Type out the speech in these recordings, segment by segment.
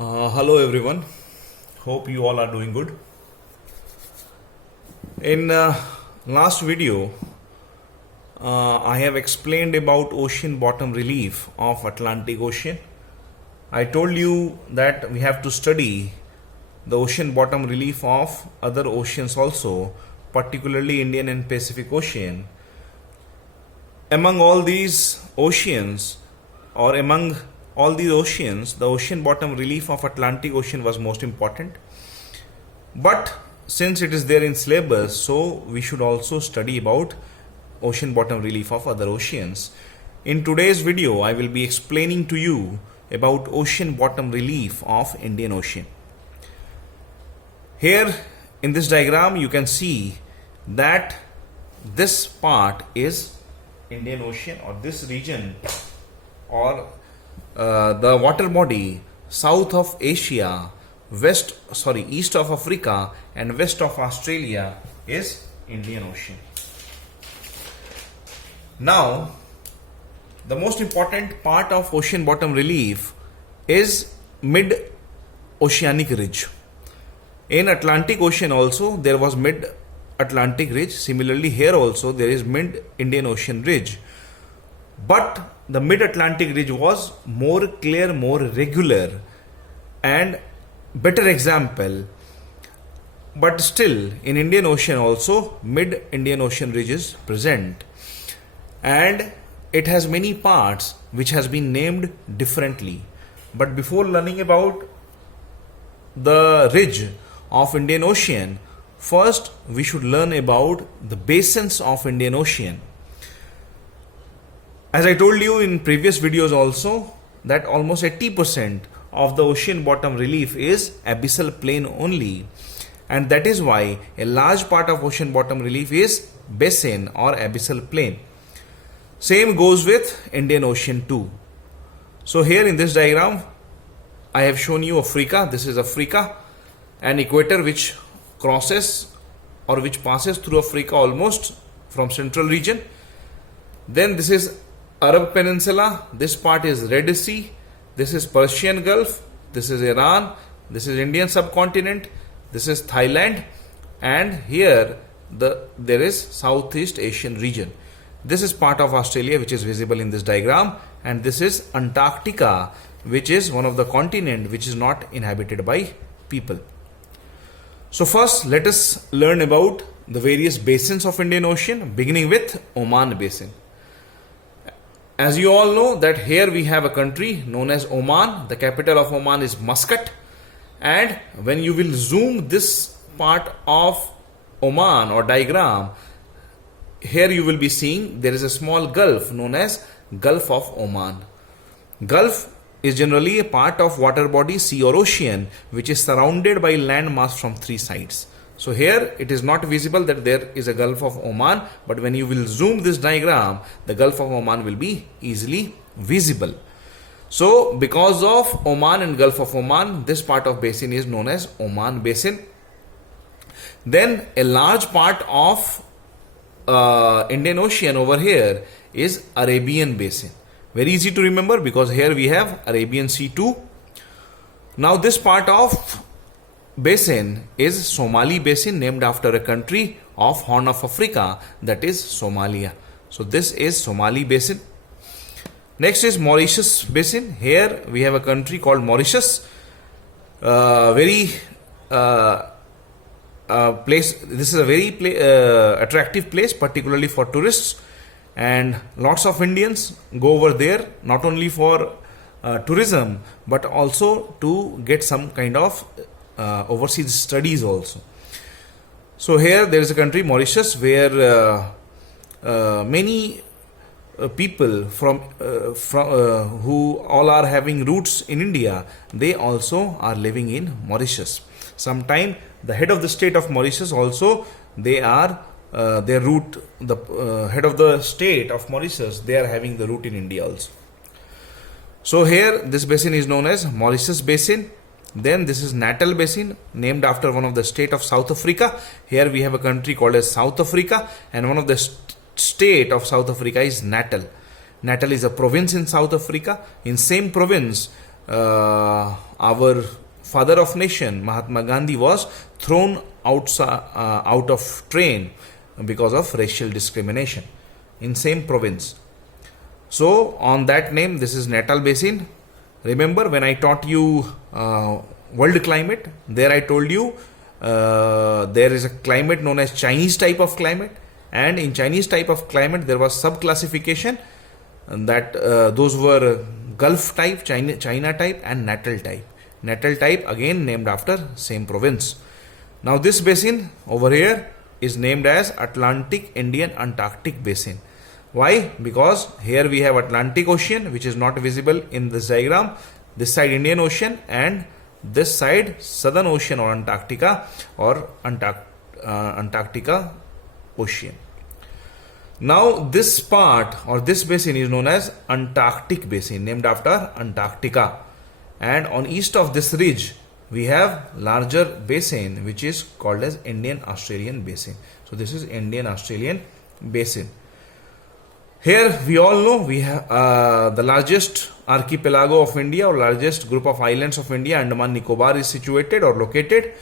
Hello everyone. Hope you all are doing good. In last video, I have explained about ocean bottom relief of Atlantic Ocean. I told you that we have to study the ocean bottom relief of other oceans also, particularly Indian and Pacific Ocean. Among all these oceans, or among all these oceans, the ocean bottom relief of Atlantic Ocean was most important. But since it is there in syllabus, so we should also study about ocean bottom relief of other oceans. In today's video, I will be explaining to you about ocean bottom relief of Indian Ocean. Here in this diagram, you can see that this part is Indian Ocean, or this region, or the water body south of Asia, east of Africa and west of Australia is Indian Ocean. Now, the most important part of ocean bottom relief is mid-oceanic ridge. In Atlantic Ocean also there was mid-Atlantic ridge. Similarly, here also there is mid-Indian Ocean ridge. But the mid-Atlantic ridge was more clear, more regular and better example. But still, in Indian Ocean also, mid-Indian Ocean ridge is present. And it has many parts which has been named differently. But before learning about the ridge of Indian Ocean, first we should learn about the basins of Indian Ocean. As I told you in previous videos also, that almost 80% of the ocean bottom relief is abyssal plain only, and that is why a large part of ocean bottom relief is basin or abyssal plain. Same goes with Indian Ocean too. So here in this diagram I have shown you Africa. This is Africa, an equator which crosses or which passes through Africa almost from central region. Then this is Arab Peninsula, this part is Red Sea, this is Persian Gulf, this is Iran, this is Indian subcontinent, this is Thailand, and here there is Southeast Asian region. This is part of Australia which is visible in this diagram, and this is Antarctica, which is one of the continent which is not inhabited by people. So first let us learn about the various basins of Indian Ocean, beginning with Oman Basin. As you all know that here we have a country known as Oman. The capital of Oman is Muscat, and when you will zoom this part of Oman or diagram, here you will be seeing there is a small gulf known as Gulf of Oman. Gulf is generally a part of water body, sea or ocean, which is surrounded by land mass from three sides. So here it is not visible that there is a Gulf of Oman, but when you will zoom this diagram, the Gulf of Oman will be easily visible. So because of Oman and Gulf of Oman, this part of basin is known as Oman Basin. Then a large part of Indian Ocean over here is Arabian Basin. Very easy to remember because here we have Arabian Sea too. Now this part of basin is Somali Basin, named after a country of Horn of Africa, that is Somalia. So this is Somali Basin. Next is Mauritius Basin. Here we have a country called Mauritius. This is a very attractive place, particularly for tourists, and lots of Indians go over there not only for tourism but also to get some kind of overseas studies also. So here there is a country Mauritius where many people from who all are having roots in India, they also are living in Mauritius. Sometime the head of the state of Mauritius also, they are their root, the head of the state of Mauritius, they are having the root in India also. So here this basin is known as Mauritius Basin. Then this is Natal Basin, named after one of the state of South Africa. Here we have a country called as South Africa, and one of the state of South Africa is Natal. Natal is a province in South Africa. In same province, our father of nation Mahatma Gandhi was thrown out of train because of racial discrimination in same province. So on that name, this is Natal Basin. Remember when I taught you world climate, there I told you there is a climate known as Chinese type of climate, and in Chinese type of climate there was sub classification that those were Gulf type, China type and Natal type. Natal type again named after same province. Now this basin over here is named as Atlantic Indian Antarctic Basin. Why? Because here we have Atlantic Ocean, which is not visible in this diagram. This side Indian Ocean and this side Southern Ocean or Antarctica Antarctica Ocean. Now this part or this basin is known as Antarctic Basin, named after Antarctica. And on east of this ridge we have larger basin which is called as Indian Australian Basin. So this is Indian Australian Basin. Here we all know we have the largest archipelago of India or largest group of islands of India, Andaman Nicobar, is situated or located.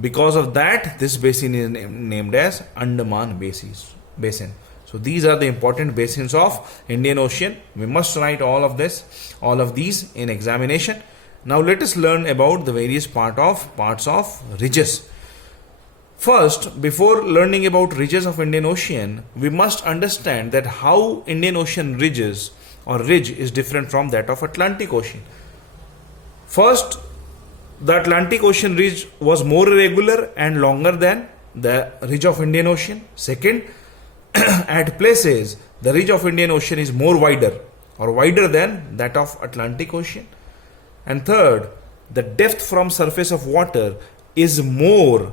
Because of that, this basin is named as Andaman Basin. So these are the important basins of Indian Ocean. We must write all of these in examination. Now let us learn about the various parts of ridges. First, before learning about ridges of Indian Ocean, we must understand that how Indian Ocean ridges or ridge is different from that of Atlantic Ocean. First, the Atlantic Ocean ridge was more irregular and longer than the ridge of Indian Ocean. Second, at places the ridge of Indian Ocean is more wider or wider than that of Atlantic Ocean. And third, the depth from surface of water is more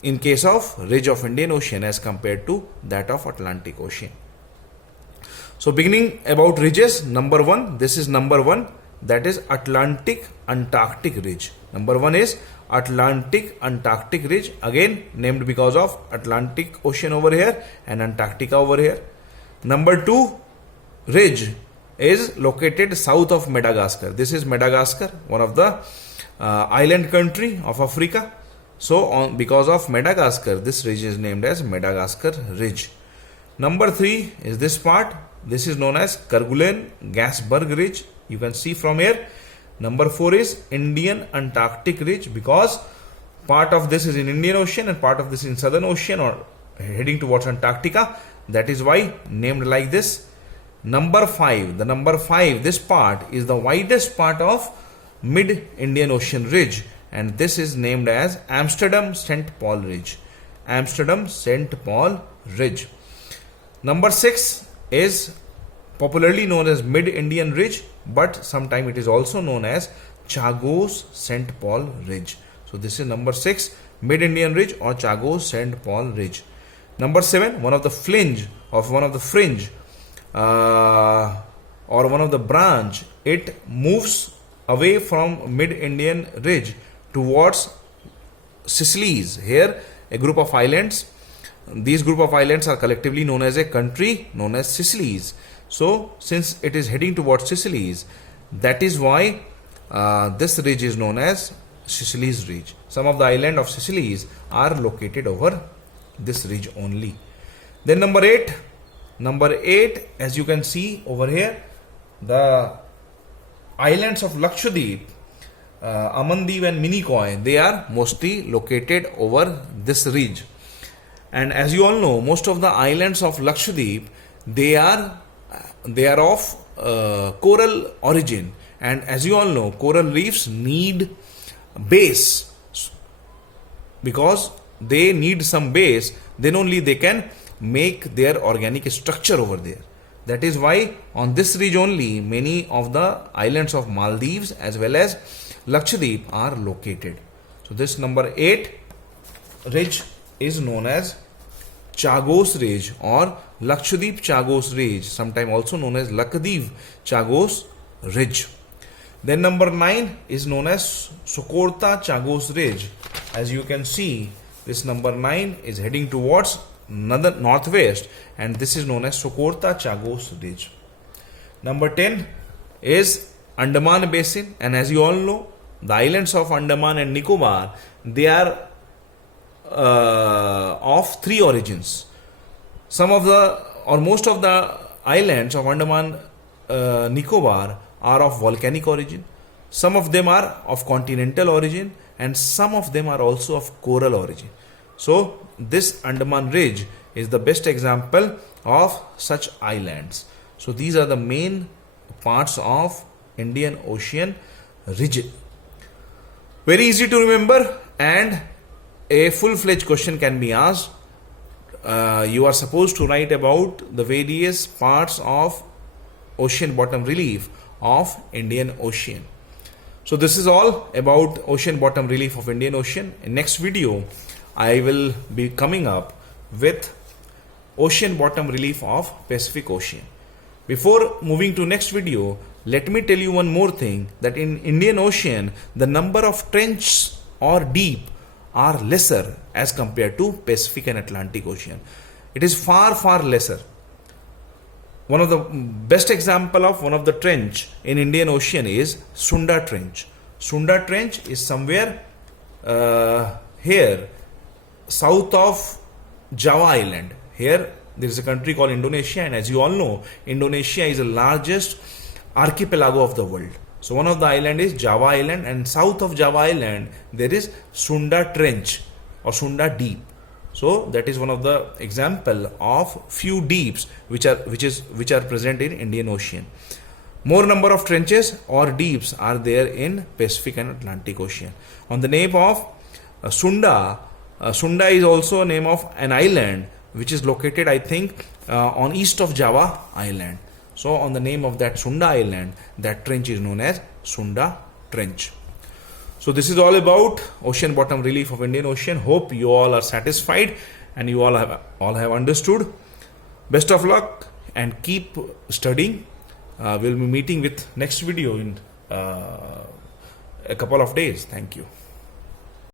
in case of ridge of Indian Ocean as compared to that of Atlantic Ocean. So beginning about ridges, number one, this is number one, that is Atlantic Antarctic Ridge. Number one is Atlantic Antarctic Ridge, again named because of Atlantic Ocean over here and Antarctica over here. Number two ridge is located south of Madagascar. This is Madagascar, one of the island country of Africa. So because of Madagascar, this ridge is named as Madagascar Ridge. Number three is this part. This is known as Kerguelen Gasberg Ridge. You can see from here. Number four is Indian Antarctic Ridge, because part of this is in Indian Ocean and part of this in Southern Ocean or heading towards Antarctica. That is why named like this. Number five, this part is the widest part of mid-Indian Ocean Ridge, and this is named as Amsterdam St. Paul Ridge. Amsterdam St. Paul Ridge. Number six is popularly known as Mid-Indian Ridge, but sometimes it is also known as Chagos St. Paul Ridge. So this is number six, Mid-Indian Ridge or Chagos St. Paul Ridge. Number seven, one of the fringe or one of the branch, it moves away from Mid-Indian Ridge towards Seychelles. Here a group of islands. These group of islands are collectively known as a country known as Seychelles. So since it is heading towards Seychelles, that is why this ridge is known as Seychelles Ridge. Some of the island of Seychelles are located over this ridge only. Then number eight, as you can see over here, the islands of Lakshadweep, Amandeep and Minicoy, they are mostly located over this ridge. And as you all know, most of the islands of Lakshadweep, they are of coral origin, and as you all know, coral reefs need base. Because they need some base, then only they can make their organic structure over there. That is why on this ridge only many of the islands of Maldives as well as Lakshadweep are located. So this number 8 ridge is known as Chagos Ridge or Lakshadweep Chagos Ridge, sometimes also known as Lakshadweep Chagos Ridge. Then number 9 is known as Sokorta Chagos Ridge. As you can see, this number 9 is heading towards northwest, and this is known as Sokorta Chagos Ridge. Number 10 is Andaman Basin, and as you all know, the islands of Andaman and Nicobar, they are of three origins. Some of the or most of the islands of Andaman Nicobar are of volcanic origin. Some of them are of continental origin, and some of them are also of coral origin. So this Andaman Ridge is the best example of such islands. So these are the main parts of Indian Ocean ridge. Very easy to remember, and a full-fledged question can be asked. You are supposed to write about the various parts of ocean bottom relief of Indian Ocean. So this is all about ocean bottom relief of Indian Ocean. In next video, I will be coming up with ocean bottom relief of Pacific Ocean. Before moving to next video, let me tell you one more thing, that in Indian Ocean, the number of trenches or deep are lesser as compared to Pacific and Atlantic Ocean. It is far, far lesser. One of the best example of one of the trench in Indian Ocean is Sunda Trench. Sunda Trench is somewhere here, south of Java Island. Here there is a country called Indonesia, and as you all know, Indonesia is the largest archipelago of the world. So one of the island is Java Island, and south of Java Island there is Sunda Trench or Sunda Deep. So that is one of the example of few deeps which are present in Indian Ocean. More number of trenches or deeps are there in Pacific and Atlantic Ocean. On the name of Sunda, Sunda is also a name of an island which is located, I think, on east of Java Island. So on the name of that Sunda Island, that trench is known as Sunda Trench. So this is all about ocean bottom relief of Indian Ocean. Hope you all are satisfied and you all have understood. Best of luck and keep studying. We'll be meeting with next video in a couple of days. Thank you.